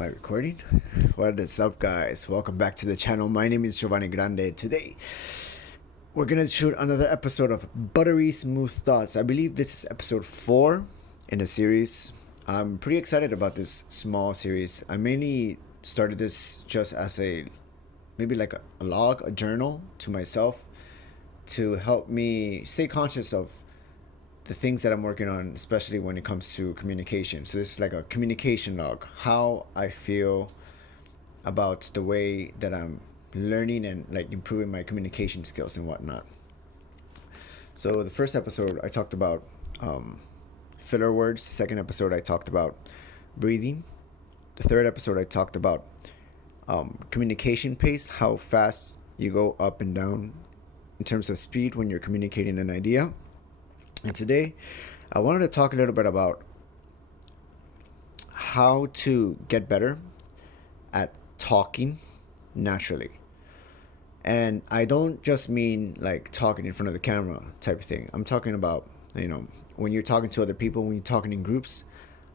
Am I recording? What is up, guys? Welcome back to the channel. My name is Giovanni Grande. Today, we're gonna shoot another episode of Buttery Smooth Thoughts. I believe this is episode 4 in the series. I'm pretty excited about this small series. I mainly started this just as maybe like a log, a journal to myself to help me stay conscious of the things that I'm working on, especially when it comes to communication. So this is like a communication log, how I feel about the way that I'm learning and like improving my communication skills and whatnot. So the first episode I talked about filler words. The second episode I talked about breathing. The third episode I talked about communication pace, how fast you go up and down in terms of speed when you're communicating an idea. And today, I wanted to talk a little bit about how to get better at talking naturally. And I don't just mean like talking in front of the camera type of thing. I'm talking about, when you're talking to other people, when you're talking in groups,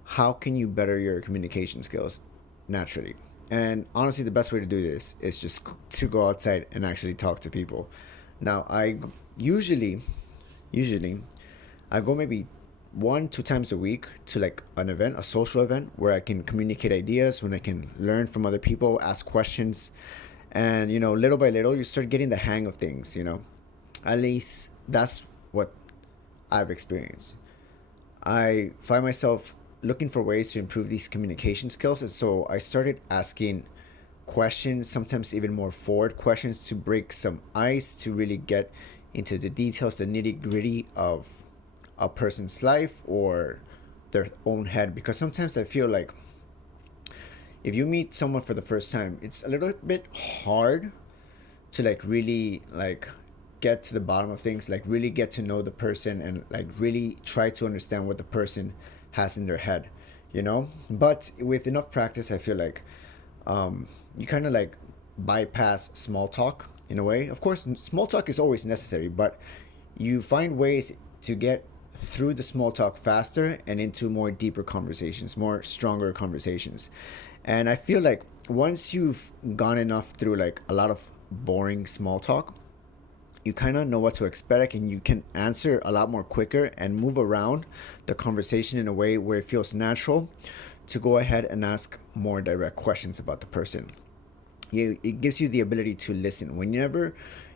how can you better your communication skills naturally? And honestly, the best way to do this is just to go outside and actually talk to people. Now, I usually I go maybe 1-2 times a week to like an event, a social event where I can communicate ideas, when I can learn from other people, ask questions, and little by little you start getting the hang of things. At least that's what I've experienced. I find myself looking for ways to improve these communication skills, and so I started asking questions, sometimes even more forward questions, to break some ice, to really get into the details, the nitty gritty of a person's life or their own head. Because sometimes I feel like if you meet someone for the first time, it's a little bit hard to like really like get to the bottom of things, like really get to know the person and like really try to understand what the person has in their head. But with enough practice, I feel like you kind of like bypass small talk in a way. Of course, small talk is always necessary, but you find ways to get through the small talk faster and into more deeper conversations, more stronger conversations. And I feel like once you've gone enough through like a lot of boring small talk, you kind of know what to expect, and you can answer a lot more quicker and move around the conversation in a way where it feels natural to go ahead and ask more direct questions about the person. It gives you the ability to listen. Whenever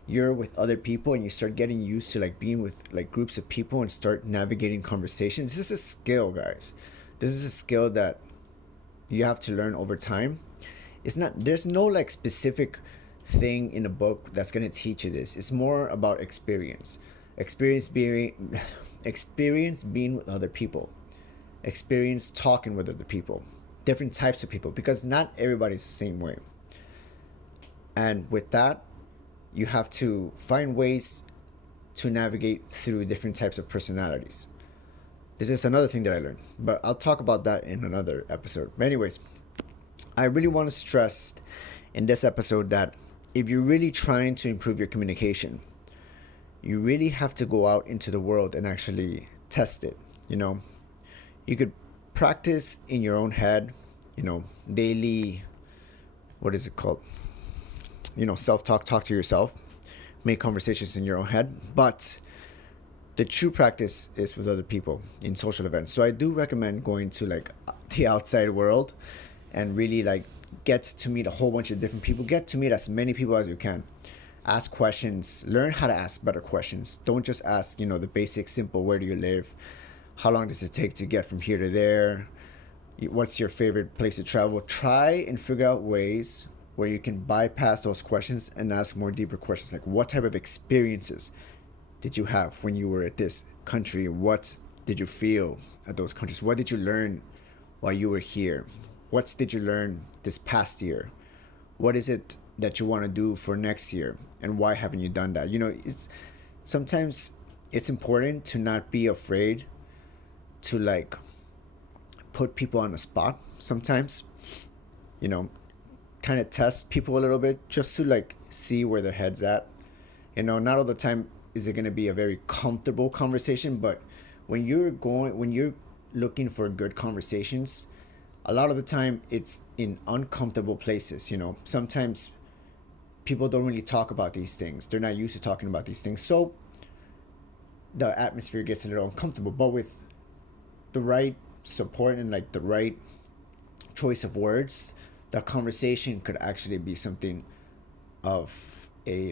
you're with other people and you start getting used to like being with like groups of people and start navigating conversations, this is a skill, guys. This is a skill that you have to learn over time. There's no like specific thing in a book that's going to teach you this. It's more about experience being with other people, experience talking with other people, different types of people, because not everybody's the same way. And with that, you have to find ways to navigate through different types of personalities. This is another thing that I learned, but I'll talk about that in another episode. But anyways, I really want to stress in this episode that if you're really trying to improve your communication, you really have to go out into the world and actually test it. You could practice in your own head, daily, what is it called? Self-talk, talk to yourself, make conversations in your own head. But the true practice is with other people in social events. So I do recommend going to like the outside world and really like get to meet a whole bunch of different people. Get to meet as many people as you can. Ask questions. Learn how to ask better questions. Don't just ask, the basic, simple, where do you live? How long does it take to get from here to there? What's your favorite place to travel? Try and figure out ways where you can bypass those questions and ask more deeper questions, like what type of experiences did you have when you were at this country? What did you feel at those countries? What did you learn while you were here? What did you learn this past year? What is it that you want to do for next year, and why haven't you done that? Sometimes it's important to not be afraid to like put people on the spot sometimes, kind of test people a little bit just to like see where their head's at. Not all the time is it going to be a very comfortable conversation, but when you're looking for good conversations, a lot of the time it's in uncomfortable places. Sometimes people don't really talk about these things. They're not used to talking about these things. So the atmosphere gets a little uncomfortable. But with the right support and like the right choice of words, the conversation could actually be something of a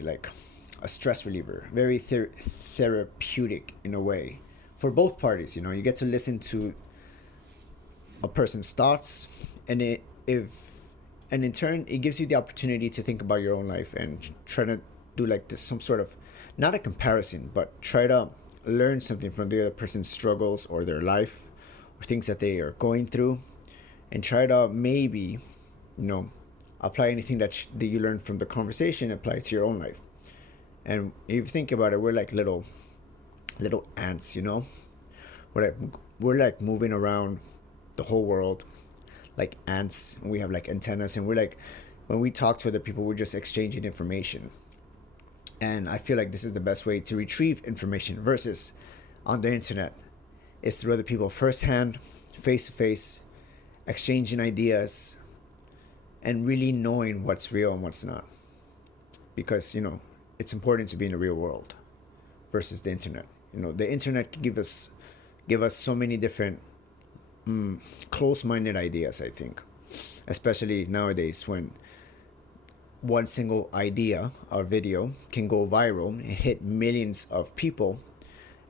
stress reliever, very therapeutic in a way for both parties. You get to listen to a person's thoughts, and and in turn it gives you the opportunity to think about your own life and try to do like this, some sort of, not a comparison, but try to learn something from the other person's struggles or their life or things that they are going through, and try to maybe, you know apply anything that you learn from the conversation, apply it to your own life. And if you think about it, we're like little ants. We're like moving around the whole world like ants. We have like antennas, and we're like, when we talk to other people, we're just exchanging information. And I feel like this is the best way to retrieve information versus on the internet. It's through other people firsthand, face to face, exchanging ideas, and really knowing what's real and what's not. Because it's important to be in the real world versus the internet. The internet can give us so many different close-minded ideas, I think, especially nowadays when one single idea or video can go viral and hit millions of people.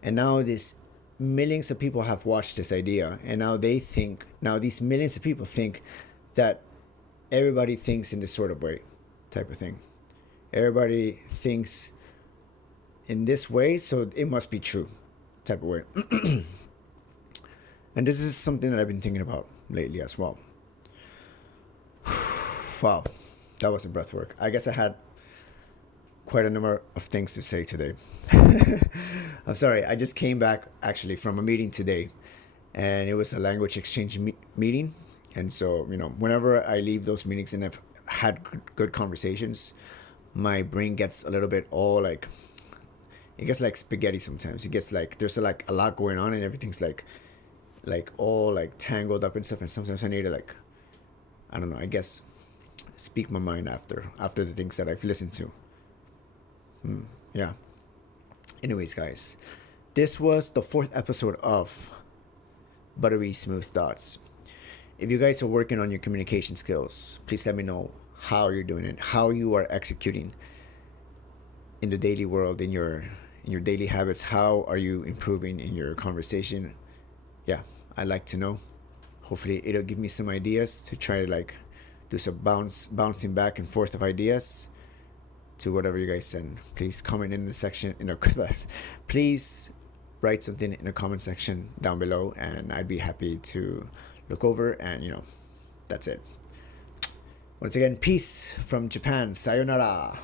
And now this millions of people have watched this idea, and now these millions of people think that everybody thinks in this sort of way, type of thing. Everybody thinks in this way, so it must be true, type of way. And this is something that I've been thinking about lately as well. Wow, that was a breath work. I guess I had quite a number of things to say today. I'm sorry, I just came back actually from a meeting today, and it was a language exchange meeting. And so, whenever I leave those meetings and I've had good conversations, my brain gets a little bit all like, it gets like spaghetti sometimes. It gets like, there's like a lot going on, and everything's like all like tangled up and stuff. And sometimes I need to like, I don't know, I guess speak my mind after the things that I've listened to. Yeah. Anyways, guys, this was the 4th episode of Buttery Smooth Thoughts. If you guys are working on your communication skills, please let me know how you're doing it, how you are executing in the daily world, in your daily habits. How are you improving in your conversation? Yeah, I'd like to know. Hopefully it'll give me some ideas to try to like do some bouncing back and forth of ideas to whatever you guys send. Please comment in the section, please write something in the comment section down below, and I'd be happy to look over. And that's it. Once again, peace from Japan. Sayonara.